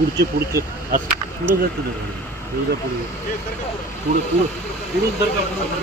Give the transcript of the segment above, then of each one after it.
पुढचे पुढचे. असं पुढं जाते पुढे पुढे पुढे पुढे. पुढं जर का पुढं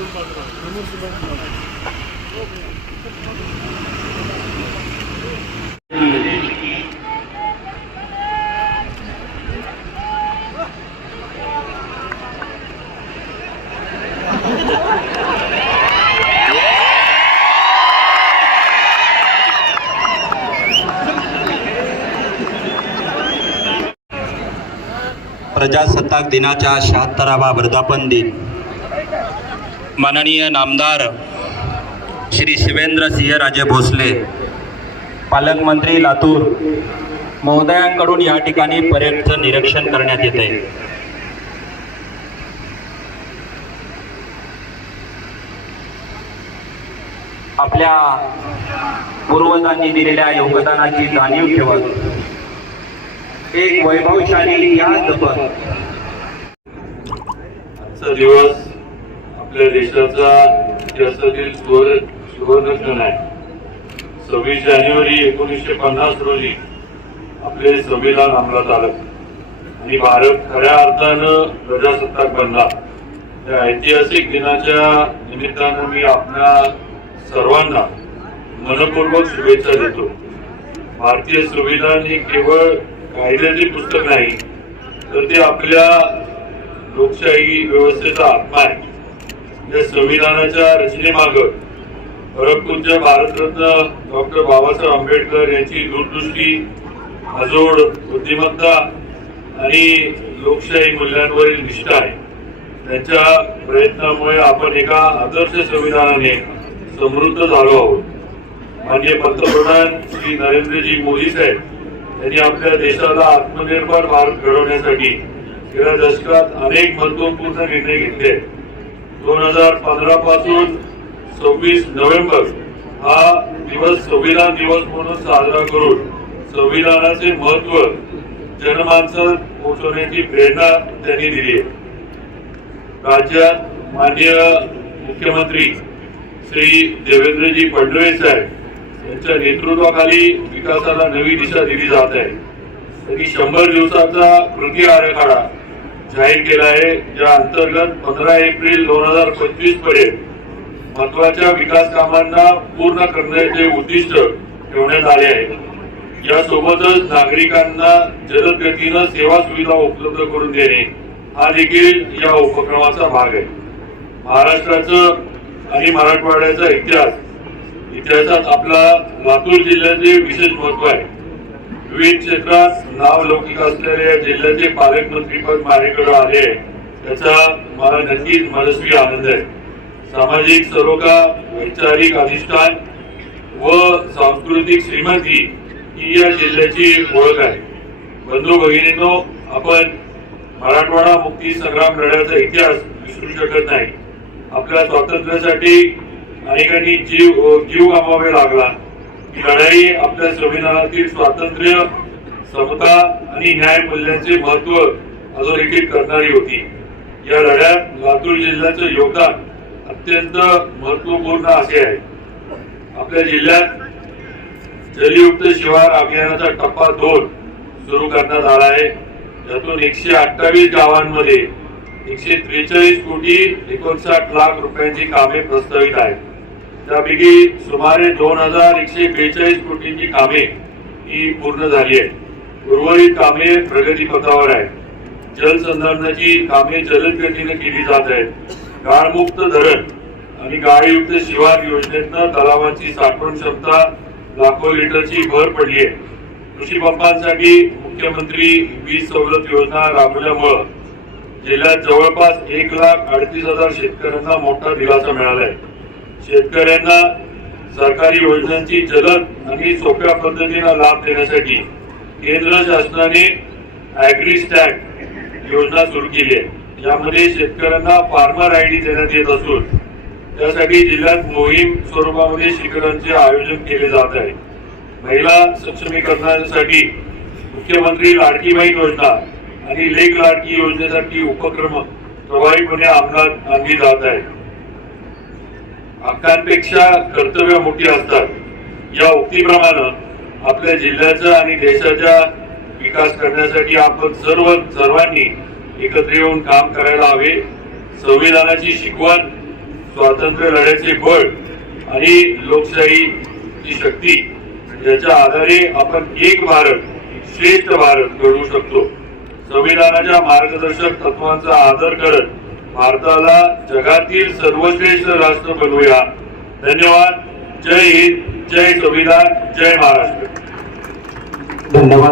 प्रजासत्ताक दिनाच्या शहात्तरावा वर्धापन दिन. माननीय नामदार श्री शिवेंद्र सिंहराजे भोसले पालकमंत्री लातूर महोदयांकडून या ठिकाणी परेडचं निरीक्षण करण्यात येते आपल्या पूर्वजांनी दिलेल्या योगदानाची जाणीव ठेवत एक वैभवशाली याद पण. आजचा दिवस आपल्या देशाचा इतिहासातील सुवर्ण आहे सव्वीस जानेवारी एकोणीसशे पन्नास रोजी आपले संविधान अंमलात आलं. आणि भारत खऱ्या अर्थानं प्रजासत्ताक बनला. त्या ऐतिहासिक दिनाच्या निमित्तानं मी आपल्या सर्वांना मनपूर्वक शुभेच्छा देतो. भारतीय संविधान हे केवळ कायद्याचे पुस्तक नाही तर ते आपल्या लोकशाही व्यवस्थेचा आत्मा आहे. या संविधानाच्या रचनेमाग परमपूज्य भारतरत्न डॉक्टर बाबासाहेब आंबेडकर यांची दूरदृष्टी अजोड बुद्धिमत्ता आणि लोकशाही मूल्यांवरील निष्ठा आहे. त्यांच्या प्रयत्नामुळे आपण एका आदर्श संविधानाने समृद्ध झालो आहोत. माननीय पंतप्रधान श्री नरेंद्रजी मोदी साहेब त्यांनी आपल्या देशाला आत्मनिर्भर भारत घडवण्यासाठी गेल्या दशकात अनेक महत्त्वपूर्ण निर्णय घेतले. दोन हजार पंधरा पासून सव्वीस नोव्हेंबर हा दिवस संविधान दिवस म्हणून साजरा करून संविधानाचे महत्त्व जनमानसात पोहोचवण्याची प्रेरणा त्यांनी दिली आहे. राज्यात माननीय मुख्यमंत्री श्री देवेंद्रजी फडणवीस साहेब यांच्या नेतृत्वाखाली विकासाला नवी दिशा दिली जात आहे. त्यांनी शंभर दिवसाचा कृती आराखडा जाहीर केला आहे ज्या अंतर्गत पंधरा एप्रिल दोन हजार पंचवीसपर्यंत महत्त्वाच्या विकास कामांना पूर्ण करण्याचे उद्दिष्ट ठेवण्यात आले आहे. यासोबतच नागरिकांना जलद गतीनं सेवा सुविधा उपलब्ध करून देणे हा देखील या उपक्रमाचा भाग आहे. महाराष्ट्राचं आणि मराठवाड्याचा इतिहास इतिहासात आपला लातूर जिल्ह्याचे विशेष महत्त्व आहे. विविध क्षेत्रात नाव लौकिक असलेल्या जिल्ह्याचे पालकमंत्रीपद माझ्याकडे आले आहे. त्याचा मला नक्कीच मनस्वी आनंद आहे. सामाजिक सरोगा वैचारिक अधिष्ठान व सांस्कृतिक श्रीमंती ही या जिल्ह्याची ओळख आहे. बंधू भगिनींनो आपण मराठवाडा मुक्ती संग्राम लढ्याचा इतिहास विसरू शकत नाही. आपल्या स्वातंत्र्यासाठी अनेकांनी जीव जीव गमावे लागला. ही लढाई आपल्या संविधानातील स्वातंत्र्य समता आणि न्याय मूल्यांचे महत्त्व अधोरेखित करणारी होती. या लढ्यात लातूर जिल्ह्याचं योगदान अत्यंत महत्त्वपूर्ण असे आहे. आपल्या जिल्ह्यात जलयुक्त शिवार अभियानाचा टप्पा दोन सुरू करण्यात आला आहे. यातून एकशे अठ्ठावीस गावांमध्ये एकशे त्रेचाळीस कोटी एकोणसाठ लाख रुपयांची कामे प्रस्तावित आहेत. त्यापैकी सुमारे दोन हजार एकशे बेचाळीस कोटींची कामे ही पूर्ण झाली आहेत. उर्वरित कामे प्रगतीपथावर आहेत. जलसंधारणाची कामे जलद गतीने केली जात आहेत. गाळमुक्त धरण आणि गाळयुक्त शिवार योजनेतनं तलावांची साठवण क्षमता लाखो लिटरची भर पडली आहे. कृषी पंपांसाठी मुख्यमंत्री वीज सवलत योजना राबवल्यामुळं जिल्ह्यात जवळपास एक लाख अडतीस हजार शेतकऱ्यांना मोठा दिलासा मिळाला आहे शेतकऱ्यांना सरकारी योजनांची जलद आणि सोप्या पद्धतीनं लाभ देण्यासाठी केंद्र शासनाने ॲग्री स्टॅक योजना सुरू केली आहे. यामध्ये शेतकऱ्यांना फार्मर आय डी देण्यात येत असून त्यासाठी जिल्ह्यात मोहीम स्वरूपामध्ये शिबिरांचे आयोजन केले जात आहे. महिला सक्षमीकरणासाठी मुख्यमंत्री लाडकी बहीण योजना आणि लेख लाडकी योजनेसाठी उपक्रम प्रभावीपणे अंमलात आणली जात आहे हक्कांपेक्षा कर्तव्य मोठी असतात. या उक्तीप्रमाणे आपल्या जिल्ह्याचा आणि देशाचा विकास करण्यासाठी आपण सर्व सर्वांनी एकत्र येऊन काम करायला हवे. संविधानाची शिकवण स्वातंत्र्य लढ्याचे बळ आणि लोकशाहीची शक्ती याच्या आधारे आपण एक भारत श्रेष्ठ भारत घडवू शकतो. संविधानाच्या मार्गदर्शक तत्वांचा आदर करत भारताला जगातील सर्वश्रेष्ठ राष्ट्र बनवूया. धन्यवाद. जय हिंद. जय संविधान. जय महाराष्ट्र. धन्यवाद.